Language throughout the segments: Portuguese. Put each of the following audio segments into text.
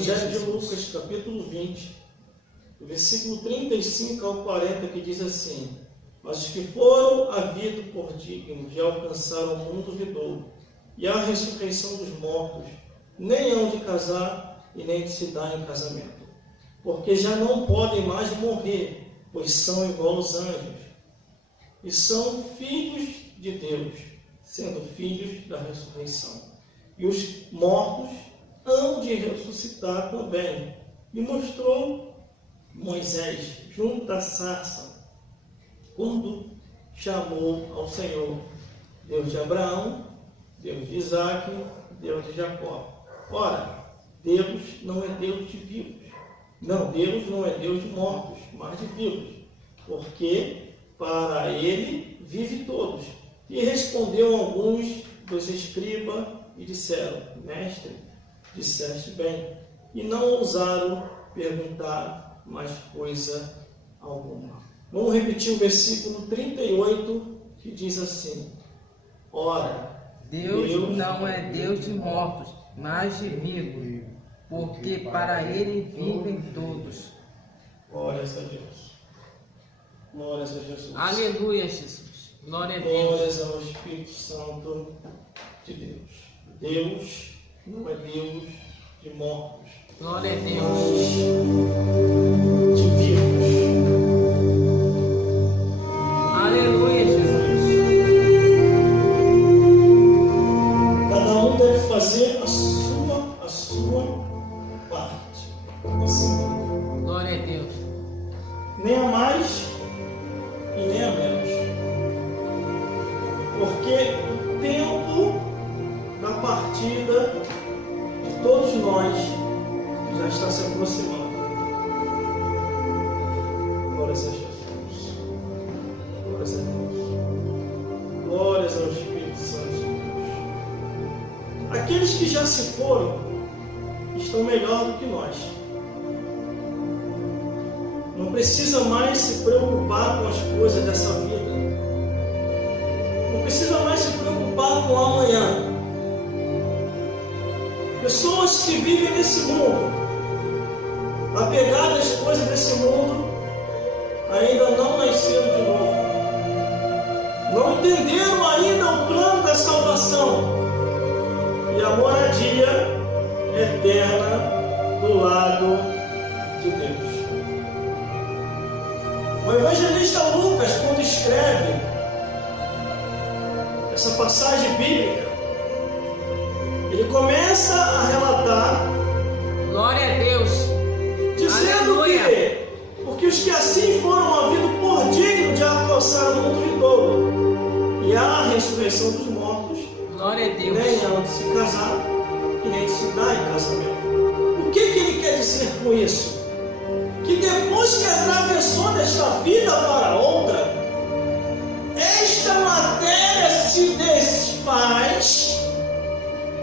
Evangelho de Lucas, capítulo 20, do versículo 35 ao 40, que diz assim: mas os que foram havidos por dignos de alcançar o mundo vindouro e a ressurreição dos mortos, nem hão de casar e nem de se dar em casamento, porque já não podem mais morrer, pois são igual aos anjos, e são filhos de Deus, sendo filhos da ressurreição. E os mortos hão de ressuscitar também. E mostrou Moisés junto da sarça, quando chamou ao Senhor, Deus de Abraão, Deus de Isaque, Deus de Jacó. Ora, Deus não é Deus de vivos. Não, Deus não é Deus de mortos, mas de vivos, porque para ele vive todos. E respondeu alguns dos escribas e disseram: Mestre, disseste bem. E não ousaram perguntar mais coisa alguma. Vamos repetir o versículo 38, que diz assim: ora, Deus não é Deus de mortos, mas de vivos, porque para ele vivem todos. Glórias a Deus. Glórias a Jesus. Aleluia, Jesus. Glória a Deus. Glórias ao Espírito Santo de Deus. Deus não é Deus de mortos. Glória a Deus. De vivos. Aleluia, Jesus. Cada um deve fazer a sua parte. Assim, Glória a Deus. nem a mais e nem a menos. Porque o tempo da partida de todos nós já está se aproximando. Glórias a Jesus. Glórias a Deus. Glórias ao Espírito Santo de Deus. Aqueles que já se foram estão melhor do que nós. Não precisa mais se preocupar com as coisas dessa vida. Não precisa mais se preocupar com o amanhã. Pessoas que vivem nesse mundo, apegadas às coisas desse mundo, ainda não nasceram de novo. Não entenderam ainda o plano da salvação e a moradia eterna do lado de Deus. O evangelista Lucas, quando escreve essa passagem bíblica, ele começa a relatar, Glória a Deus. dizendo Aleluia. que, porque os que assim foram havidos por digno de alcançar o mundo vindouro e a ressurreição dos mortos, Glória a Deus. nem hão de se casar e nem de se dar em casamento. O que ele quer dizer com isso? Que depois que atravessou desta vida para outra, esta matéria se desfaz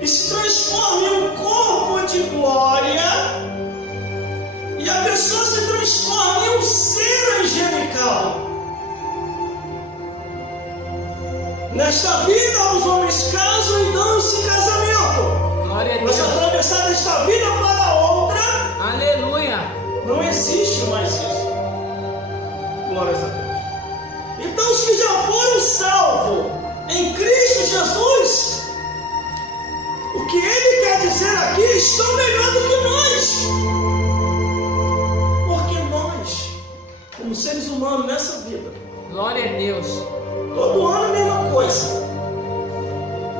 e se transforma em um corpo de glória, e a pessoa se transforma em um ser angelical. Nesta vida, os homens casam e dão-se em casamento. Glória a Mas Deus. atravessar desta vida para outra, Aleluia. não existe mais isso. Glórias a Deus. Então, os que já foram salvos em Cristo Jesus, o que ele quer dizer aqui, estão melhor do que nós. Porque nós, como seres humanos nessa vida, Glória a Deus. todo ano a mesma coisa.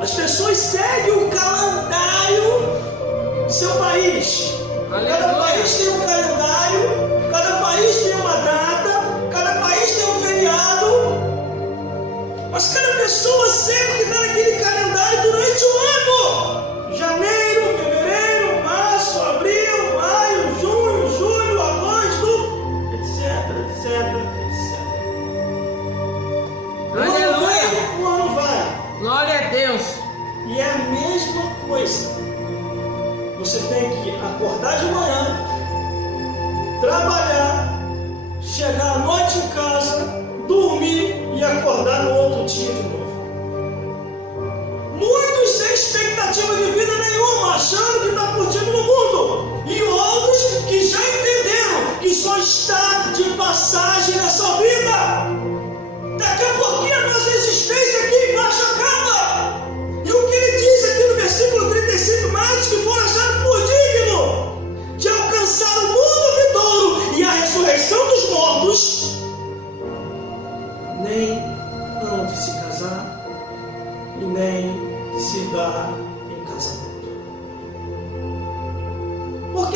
As pessoas seguem o calendário do seu país. Cada Aleluia. país tem um calendário, cada país tem uma data, cada país tem um feriado. Mas cada pessoa segue o que está naquele calendário durante o ano. Janeiro, fevereiro, março, abril, maio, junho, julho, agosto, etc, etc, etc. O ano Aleluia. vem, o ano vai. Glória a Deus. E é a mesma coisa. Você tem que acordar de manhã, trabalhar, chegar à noite em casa, dormir e acordar no outro dia de novo. Muitos sem expectativa de vida nenhuma, achando que está curtindo no mundo, e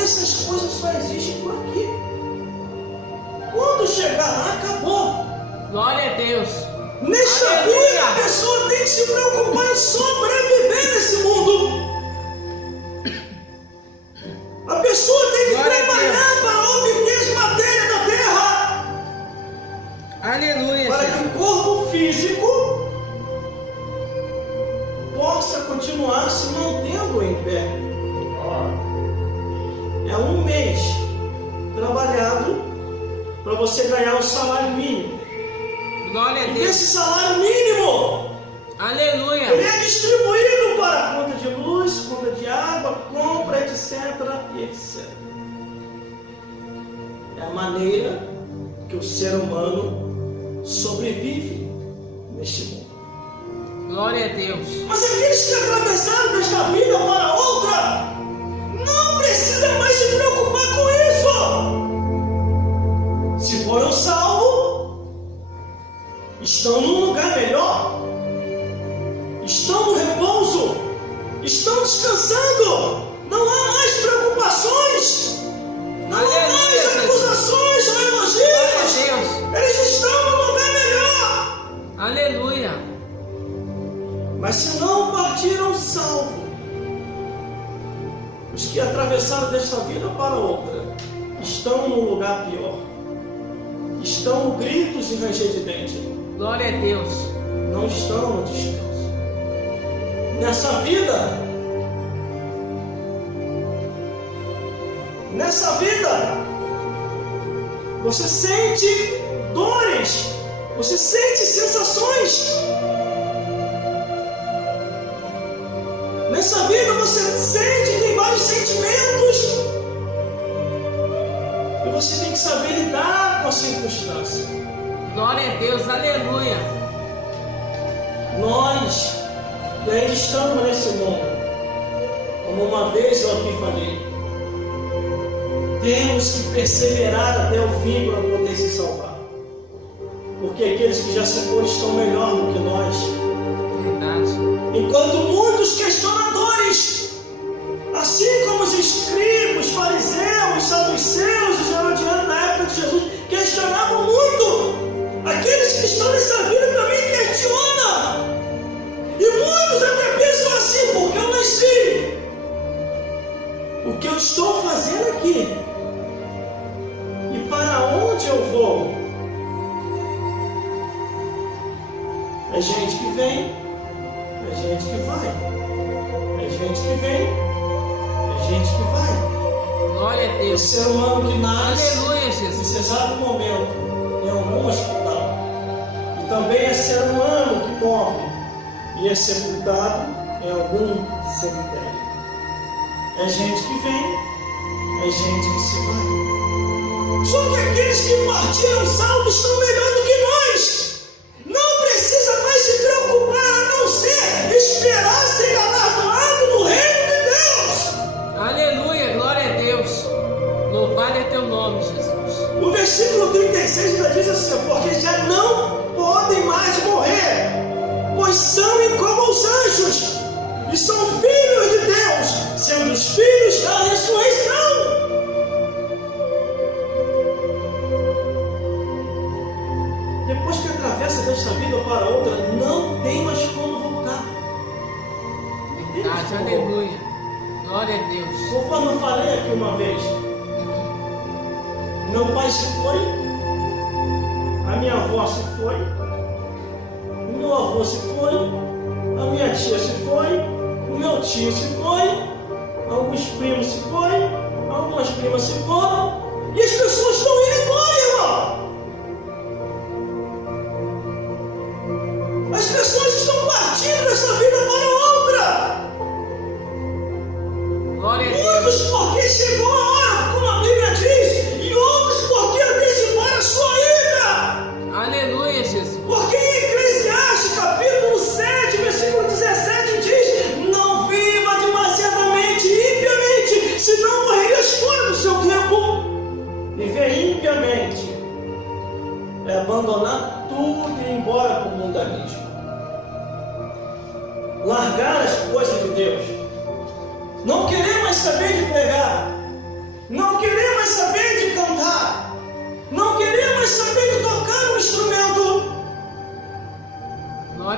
Porque essas coisas só existem por aqui. Quando chegar lá, acabou. Glória a Deus. Nesta vida, a pessoa tem que se preocupar em sobreviver nesse mundo. A pessoa tem que trabalhar para obter as matérias da terra. Aleluia. Para que o corpo físico possa continuar se mantendo em pé. É um mês trabalhado para você ganhar o salário mínimo. Glória a E Deus. esse salário mínimo, Aleluia. ele é distribuído para conta de luz, conta de água, compra, etc. e etc. É a maneira que o ser humano sobrevive neste mundo. Glória a Deus. Mas aqueles que atravessaram desta vida para outra, não precisa mais se preocupar com isso. Se foram salvos, estão num lugar melhor, estão no repouso, estão descansando, não há mais preocupações, não há mais acusações ou elogios, eles estão num lugar melhor. Aleluia. Mas se não partiram salvos, os que atravessaram desta vida para outra, estão num lugar pior, estão no gritos e ranger de dente. Glória a Deus. Não estão no descanso. Nessa vida, você sente dores, você sente sensações. Nessa vida você sente, tem vários sentimentos. E você tem que saber lidar com a circunstância. Glória a Deus. Aleluia. Nós que ainda estamos nesse mundo, como uma vez eu aqui falei, temos que perseverar até o fim para poder se salvar. Porque aqueles que já se foram estão melhor do que nós. Verdade. Enquanto muitos questionadores, assim como os escribas, os fariseus, os saduceus, os herodianos na época de Jesus, questionavam muito, aqueles que estão nessa vida também questionam. E muitos até pensam assim: porque eu nasci? O que eu estou fazendo aqui? E para onde eu vou? É gente que vem, é gente que vai, é gente que vem, é gente que vai. Glória a É Deus. ser humano que nasce Aleluia, nesse Jesus. exato momento em algum hospital. E também é ser humano que morre e é sepultado em algum cemitério. É gente que vem, é gente que se vai. Só que aqueles que partiram salvos estão melhor do que nós. Não precisa mais se preocupar, a não ser esperar ser galardoado no reino de Deus. Aleluia. Glória a Deus. Louvado é teu nome, Jesus. O versículo 36 já diz assim: porque já não podem mais morrer, pois são como os anjos, e são filhos de Deus, sendo os filhos da ressurreição. Depois que atravessa desta vida para outra, não tem mais como voltar. Verdade. Aleluia. Glória a Deus. Conforme eu falei aqui uma vez, meu pai se foi, a minha avó se foi, o meu avô se foi, a minha tia se foi, o meu tio se foi, alguns primos se foi, algumas primas se foram, e as pessoas estão indo embora, irmão. As pessoas estão partindo dessa vida para outra. Glória a Deus. Muitos porque chegou a hora, como a Bíblia diz, e outros porque anteciparam a sua ida. Aleluia, Jesus. Porque em Eclesiastes, capítulo 7, versículo 17, diz: não viva demasiadamente impiamente, senão morrerias fora do seu tempo. Viver impiamente é abandonar tudo e ir embora para o mundanismo. Largar as coisas de Deus. Não querer mais saber de pregar.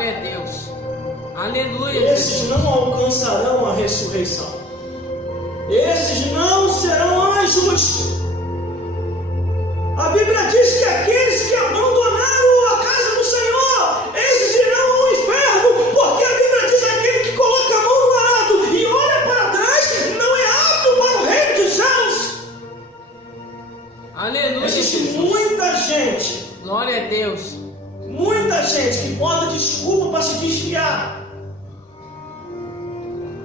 Glória a Deus. Aleluia. Esses não alcançarão a ressurreição. Esses não serão anjos. A Bíblia diz que aqueles que abandonaram a casa do Senhor, esses irão ao inferno, porque a Bíblia diz que aquele que coloca a mão no arado e olha para trás, não é apto para o reino dos céus. Aleluia. Existe muita gente, Glória a Deus. muita gente que bota desculpa para se desviar.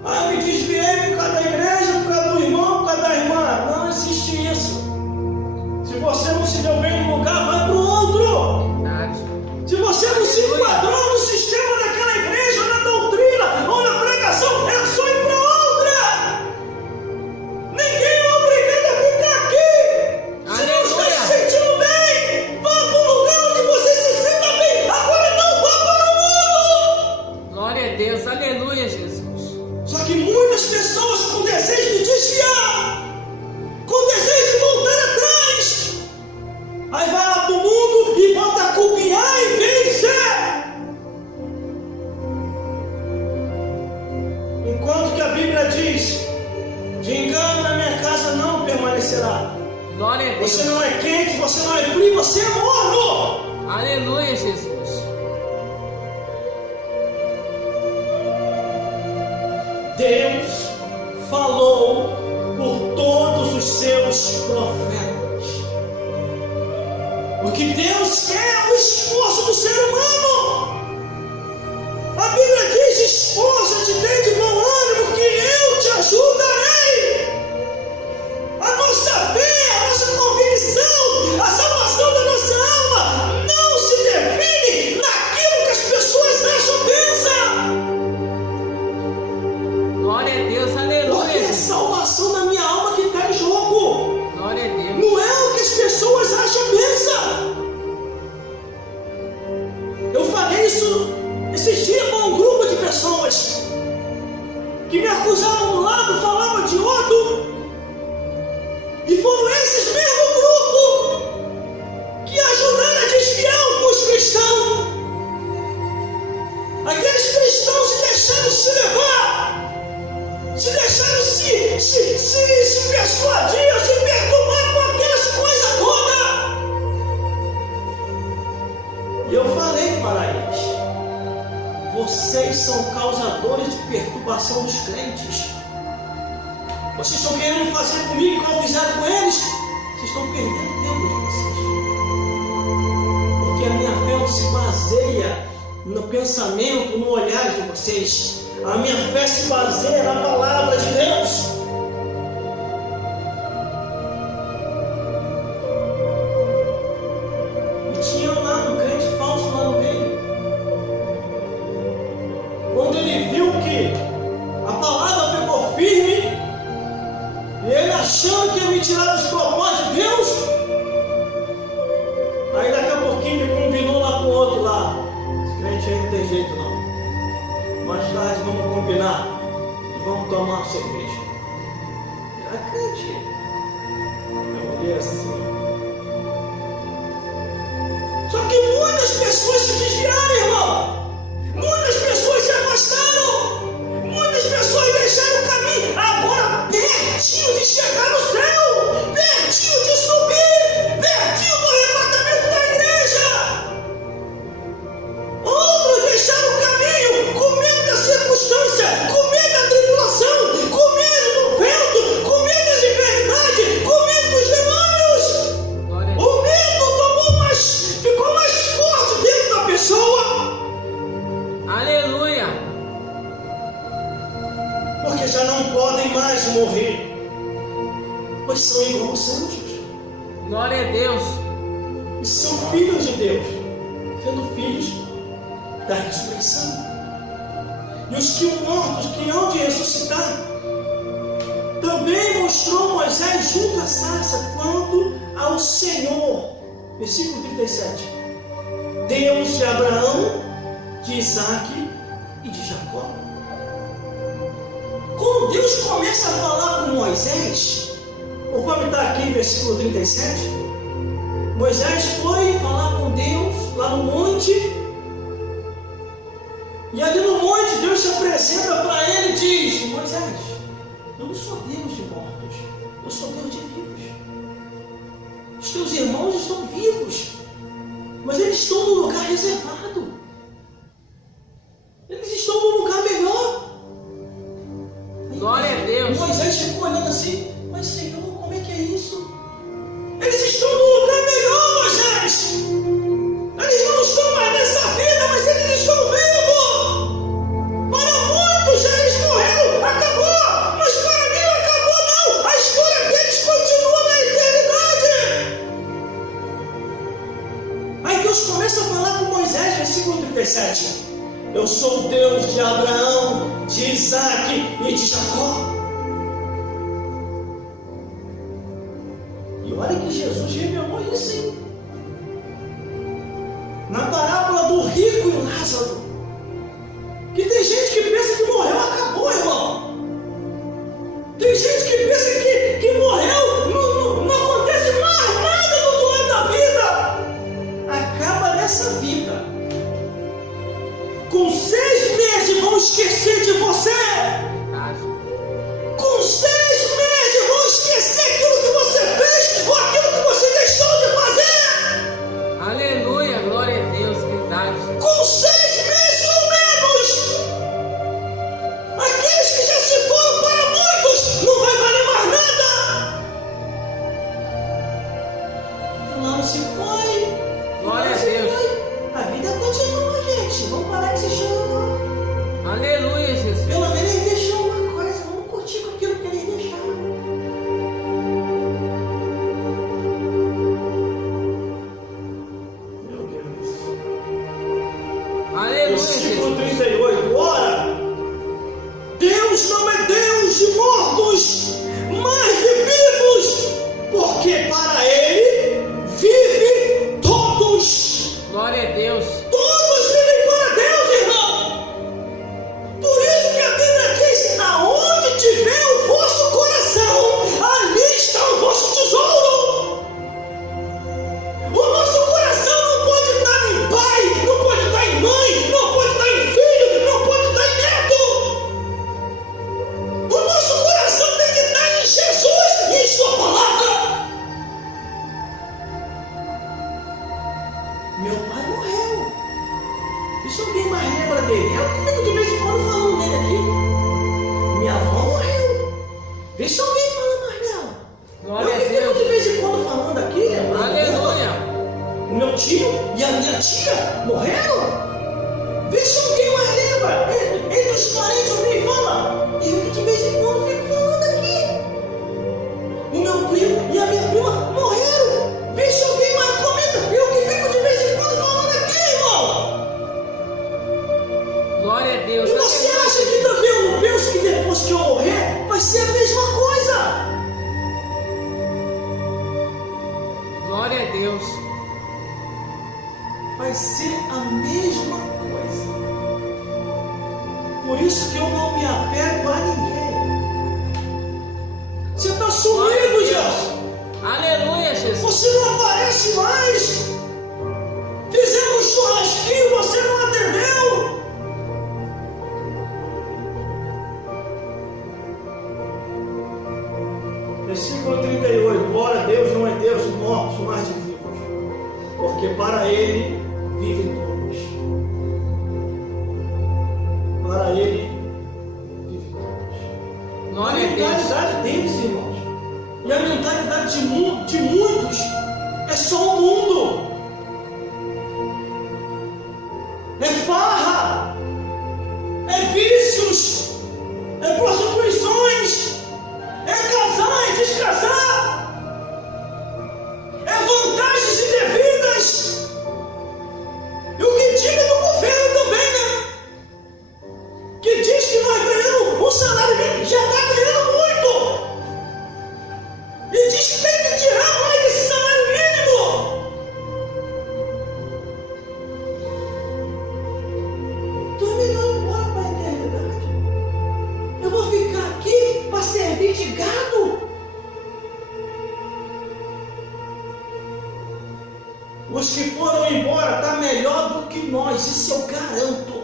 Eu me desviei por causa da igreja, por causa do irmão, por causa da irmã. Não existe isso. Se você não se deu bem no lugar, vai para o outro. Se você não se enquadrou no sistema daquela igreja, ou na doutrina, ou na pregação, é só ir para outra. Ninguém é obrigado a ficar aqui. Se não está se sentindo bem, vá para um lugar onde você se sinta bem. Agora não vá para o mundo. Glória a Deus. Aleluia, Jesus. Só que muitas pessoas com desejo de desviar, com desejo de voltar atrás, aí vai lá para o mundo e bota a culpa em A e B e C. Enquanto que a Bíblia diz, de engano na minha casa não permanecerá. Glória a Deus. Você não é quente, você não é frio, você é morno. Aleluia, Jesus. Deus falou por todos os seus profetas. O que Deus quer é o esforço do ser humano. A Bíblia diz: esforça-te, tem de bom ânimo, que eu te ajudarei. A nossa fé, a nossa convicção, a salvação da nossa alma não se define naquilo que as pessoas acham, pensam. Glória a Deus, aleluia. Porque é a salvação da minha alma que está em jogo. Glória a Deus. Não é o que as pessoas acham, pensam. Eu falei isso esses dias com um grupo de pessoas que me acusavam de um lado, falavam de outro. E foram esses mesmos grupos que ajudaram a desviar os cristãos. Aqueles cristãos se deixaram se levar, se deixaram se persuadir, se perturbar com aquelas coisas todas. E eu falei para eles: vocês são causadores de perturbação dos crentes. Vocês estão querendo fazer comigo como fizeram com eles? Vocês estão perdendo tempo de vocês. Porque a minha fé não se baseia no pensamento, no olhar de vocês. A minha fé se baseia na palavra de Deus. E tinha lá um crente falso lá no meio. Quando ele viu que a palavra pegou firme, e ele achando que ia me tirar dos propósitos de Deus, aí daqui a pouquinho ele combinou lá com o outro lá: esse crente aí não tem jeito não. Mais tarde vamos combinar e vamos tomar uma cerveja. Era crente. Eu olhei assim. Só que muitas pessoas se desviaram, irmão. Muitas pessoas se afastaram. Muitas pessoas deixaram o caminho. Agora, pertinho de chegar no céu, pertinho de subir, pertinho do arrebatamento da igreja. Outros deixaram o caminho com medo da circunstância, com medo da tribulação, com medo do vento, com medo das enfermidades, com medo dos demônios. O medo ficou mais forte dentro da pessoa. Aleluia. Porque já não podem mais morrer, pois são igual aos anjos. Glória a Deus. E são filhos de Deus, sendo filhos da ressurreição. E os que mortos que hão de ressuscitar, também mostrou Moisés junto à sarça, quando ao Senhor, versículo 37, Deus de Abraão, de Isaque e de Jacó. Quando Deus começa a falar com Moisés, conforme está aqui em versículo 37, Moisés foi falar com Deus lá no monte, E ali no monte, Deus se apresenta para ele e diz: Moisés, eu não sou Deus de mortos, eu sou Deus de vivos. Os teus irmãos estão vivos, mas eles estão num lugar reservado. Eles estão num lugar melhor. Glória a Deus. Moisés ficou olhando assim: mas Senhor, como é que é isso? Eles estão num lugar melhor, Moisés. Eles não estão mais nessa vida, mas eles estão vivos. Para muitos já eles morreram, acabou. Mas para mim não acabou não. A história deles continua na eternidade. Aí Deus começa a falar com Moisés, versículo 37. Eu sou o Deus de Abraão, de Isaac e de Jacó. E olha que Jesus revelou isso, hein? Na parábola do rico e Lázaro. Que tem gente que pensa que morreu, acabou, irmão. Tem gente que pensa que morreu, não acontece mais nada no outro lado da vida. Acaba nessa vida. Com 6 meses vão esquecer de você. Com 6 meses vão esquecer aquilo que você fez ou aquilo que você deixou de fazer. Aleluia, glória a Deus, verdade. Com 6 meses ou menos. Aqueles que já se foram para muitos não vai valer mais nada. Fulano se foi. Glória a Deus. A vida continua, gente. Vamos parar de se chorar. Aleluia, Jesus. Pelo menos ele deixou uma coisa. Vamos curtir com aquilo que ele deixou. Meu Deus. Aleluia, Versículo Jesus. 38. Ora, Deus não é Deus de mortos, mas de vivos, porque para Ele vive todos. Glória a Deus. Todos vivem para Deus, irmão. Por isso que a Bíblia diz: aonde tiver o vosso coração, ali está o vosso tesouro. O nosso coração não pode estar em pai, não pode estar em mãe, não pode estar em filho, não pode estar em neto. O nosso coração tem que estar em Jesus e em sua palavra. Meu pai morreu. E se alguém mais lembra dele? Eu que fico de vez em quando falando dele aqui. Minha avó morreu. Vê se alguém fala mais dela. Glória Eu a que fico Deus. de vez em quando falando aqui, lembrando dela. Aleluia. O meu tio e a minha tia morreram. Vê se alguém mais lembra. Entre os parentes alguém fala. Eu que de vez em quando fico falando aqui. O meu primo e a minha prima morreram. Vê se alguém mais comenta. Eu que fico de vez em quando falando aqui, irmão. Glória a Deus. E você acha que também eu não penso que depois que eu morrer vai ser a mesma coisa? Glória a Deus. Vai ser a mesma coisa. Por isso que eu não me apego a ninguém. Você está sumido, Jesus. Aleluia, Jesus. Você não aparece mais. Fizemos um churrasquinho, você não atendeu. Versículo 38. Ora, Deus não é Deus de mortos, mas de vivos, porque para Ele vivem todos. Para Ele vivem todos. A Glória a Deus. mentalidade deles, irmãos, e a mentalidade de muitos é só o mundo. É farra, é vícios, é prostituições, é casar e descasar, é vantagens indevidas. E o que diga do governo também, né? Que diz que nós ganhamos um salário mínimo, já está ganhando muito. E diz que tem que tirar mais desse salário mínimo. Então é melhor ir embora para a eternidade. Eu vou ficar aqui para servir de gado. Os que foram embora estão melhor do que nós, isso eu garanto.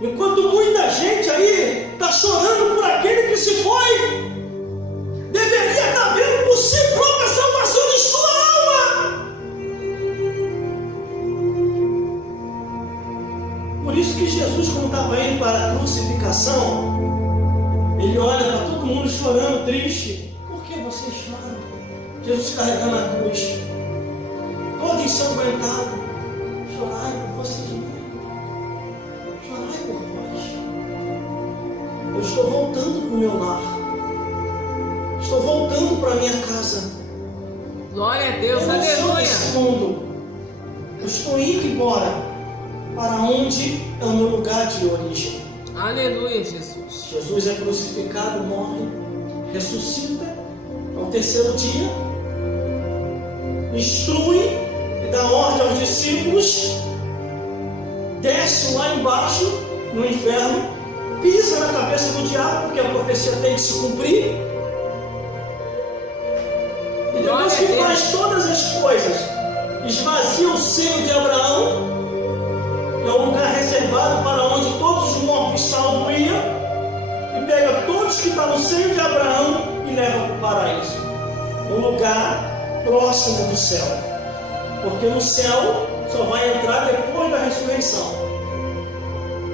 Enquanto muita gente aí está chorando por aquele que se foi, deveria estar vendo por si própria a salvação de sua alma. Por isso que Jesus, quando estava indo para a crucificação, ele olha para todo mundo chorando, triste. Por que vocês choram? Jesus carregando a cruz, todo ensanguentado. Chorai por vocês mesmos. Chorai por vós. Eu estou voltando para o meu lar. Estou voltando para a minha casa. Glória a Deus, eu não sou aleluia. desse mundo. Eu estou indo embora para onde é o meu lugar de origem. Aleluia, Jesus. Jesus é crucificado, morre, ressuscita ao terceiro dia, instrui e dá ordem aos discípulos, desce lá embaixo, no inferno, pisa na cabeça do diabo, porque a profecia tem que se cumprir. E depois que faz todas as coisas, esvazia o seio de Abraão, que é o lugar reservado para onde todos os mortos salvos iam, e pega todos que estão no seio de Abraão e leva para o paraíso, um lugar próximo do céu, porque no céu só vai entrar depois da ressurreição,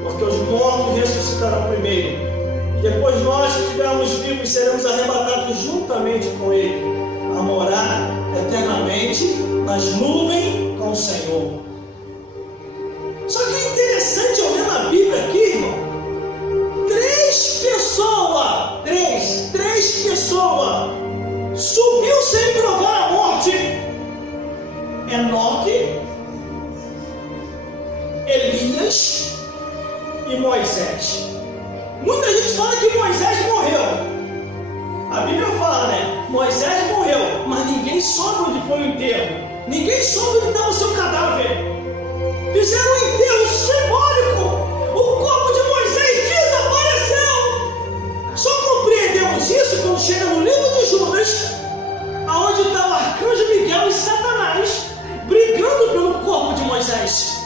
porque os mortos ressuscitarão primeiro, e depois nós que estivermos vivos seremos arrebatados juntamente com Ele, a morar eternamente nas nuvens com o Senhor. Só que é interessante olhar na Bíblia aqui, irmão, três pessoas subiu sem provar a morte: Enoque, Elias e Moisés. Muita gente fala que Moisés morreu. A Bíblia fala, né? Moisés morreu, mas ninguém soube onde foi o enterro. Ninguém soube onde estava o seu cadáver. Fizeram um enterro simbólico. O corpo de Moisés desapareceu. Só compreendemos isso quando chega no livro de Judas, aonde está o arcanjo Miguel e Satanás brigando pelo corpo de Moisés.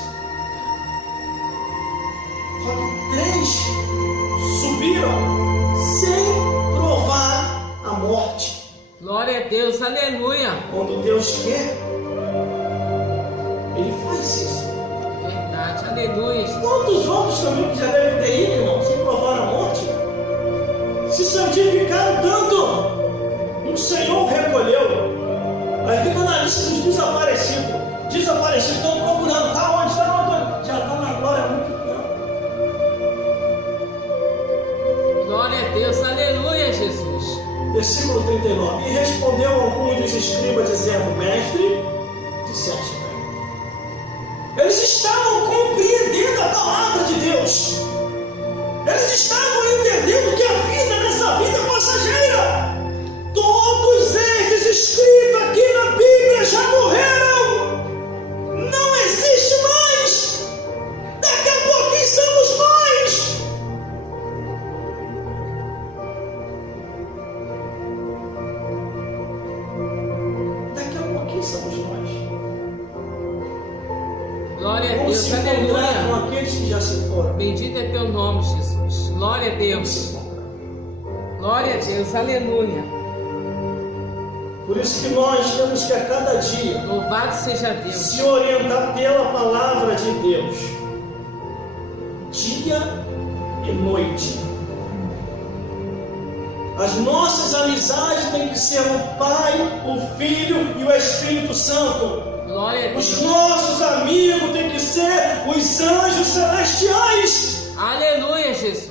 Só que três subiram sem provar a morte. Glória a Deus, aleluia. Quando Deus quer, Ele faz isso. Verdade, aleluia. Quantos outros também que já devem ter ido, irmão, sem provar a morte, se santificaram tanto, e o Senhor recolheu. Aí fica na lista dos desaparecidos. Desaparecidos, estão procurando. Está onde? Está onde? Já está na glória há muito tempo. Glória a Deus, aleluia, Jesus. Versículo 39. E respondeu alguns dos escribas, dizendo: Mestre, disseste. Eles estavam compreendendo a palavra de Deus. Eles estavam entendendo que a vida nessa vida é passageira. Todos esses escritos aqui na Bíblia já morreram. Não existe mais. Daqui a pouquinho somos nós. Daqui a pouquinho somos nós. Glória a Vamos Deus, se encontrar com aleluia. aqueles que já se foram. Bendito é teu nome, Jesus. Glória a Deus. Glória a Deus, aleluia. Por isso que nós temos que a cada dia Louvado seja Deus. se orientar pela palavra de Deus, dia e noite. As nossas amizades têm que ser o Pai, o Filho e o Espírito Santo. Glória a Os Deus. nossos amigos têm que ser os anjos celestiais. Aleluia, Jesus.